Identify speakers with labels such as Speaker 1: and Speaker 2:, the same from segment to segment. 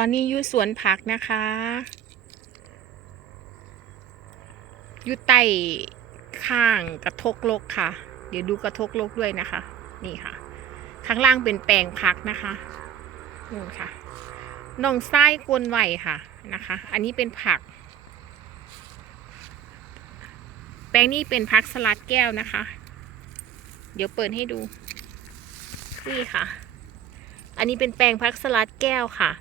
Speaker 1: ตอนนี้อยู่สวนผักนะคะอยู่ใต้ข้างกระทกลกค่ะ เดี๋ยวดูกระทกลกด้วยนะคะ นี่ค่ะ ข้างล่างเป็นแปลงผักนะคะนู่นค่ะน่องไส้กวนไหวค่ะนะคะ อันนี้เป็นผัก แปลงนี้เป็นผักสลัดแก้วนะคะ เดี๋ยวเปิดให้ดู นี่ค่ะ อันนี้เป็นแปลงผักสลัดแก้วค่ะ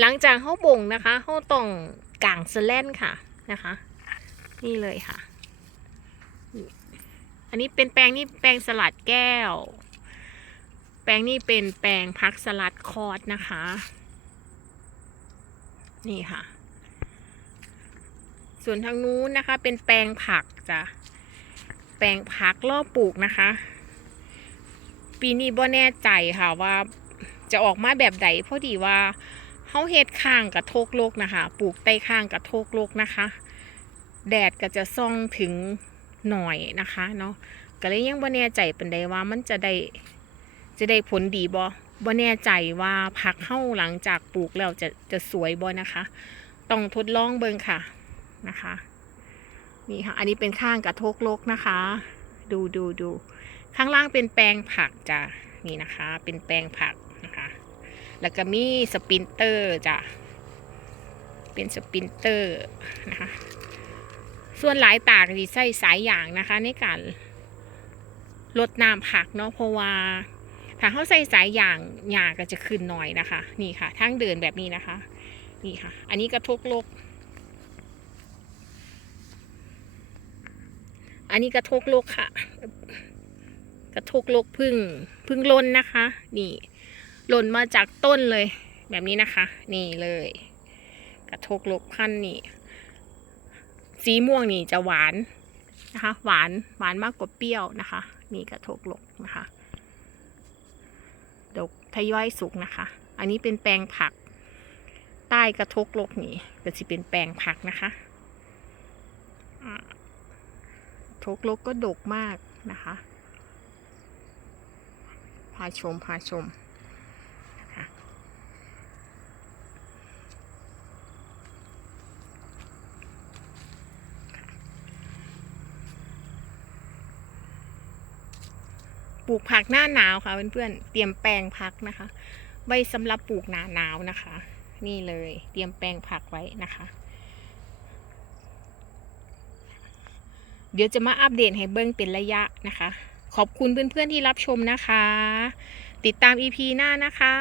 Speaker 1: หลังจากเขาบ่งนะคะเขาต้องกางสแลนค่ะนะคะ นี่เลยค่ะ อันนี้เป็นแปลงนี่แปลงสลัดแก้ว แปลงนี่เป็นแปลงพักสลัดคอร์ดนะคะ นี่ค่ะ ส่วนทางนู้นนะคะ เป็นแปลงผักจ้ะแปลงผักล่อปลูกนะคะ ปีนี้บ่แน่ใจค่ะว่าจะออกมาแบบใดเพราะดีว่า เฮาเฮ็ดข้างกระโทกโลกนะคะ ปลูกใต้ข้างกระโทกโลกนะคะ แดดก็จะส่องถึงหน่อยนะคะเนาะก็เลยยังบ่แน่ใจปานใดว่ามันจะได้จะได้ผลดีบ่บ่แน่ใจว่าผักเฮาหลังจากปลูกแล้วจะจะสวยบ่นะคะ ต้องทดลองเบิ่งค่ะนะคะนี่ค่ะ อันนี้เป็นข้างกระโทกโลกนะคะ ดูดูดู ข้างล่างเป็นแปลงผักจ้ะนี่นะคะ เป็นแปลงผัก แล้วก็มีสปินเตอร์จ้ะเป็นสปินเตอร์นะคะส่วนหลายตากที่ใส่สายยางนะคะในการลดน้ำผักเนาะเพราะว่าถ้าเขาใส่สายยางหญ้าก็จะขึ้นหน่อยนะคะ นี่ค่ะทางเดินแบบนี้นะคะ นี่ค่ะ อันนี้กระทกโลก อันนี้กระทกโลกค่ะ กระทกโลกพึ่งพึ่งล้นนะคะ นี่ หล่นมาจากต้นเลย แบบนี้นะคะ นี่เลย กระทกลกพันนี่ สีม่วงนี่จะหวานนะคะ หวานหวานมากกว่าเปรี้ยวนะคะ นี่กระทกลกนะคะดกทยอยสุกนะคะ อันนี้เป็นแปลงผัก ใต้กระทกลกนี่ก็จะเป็นแปลงผักนะคะทกลกก็ดกมากนะคะ พาชม พาชมนะคะ ปลูกผักหน้าหนาวค่ะเพื่อนๆเตรียมแปลงผักนะคะ ใบสำหรับปลูกหน้าหนาวนะคะ นี่เลยเตรียมแปลงผักไว้นะคะ เดี๋ยวจะมาอัปเดตให้เบิ้งเป็นระยะนะคะ ขอบคุณเพื่อนๆที่รับชมนะคะ ติดตาม EP หน้านะคะ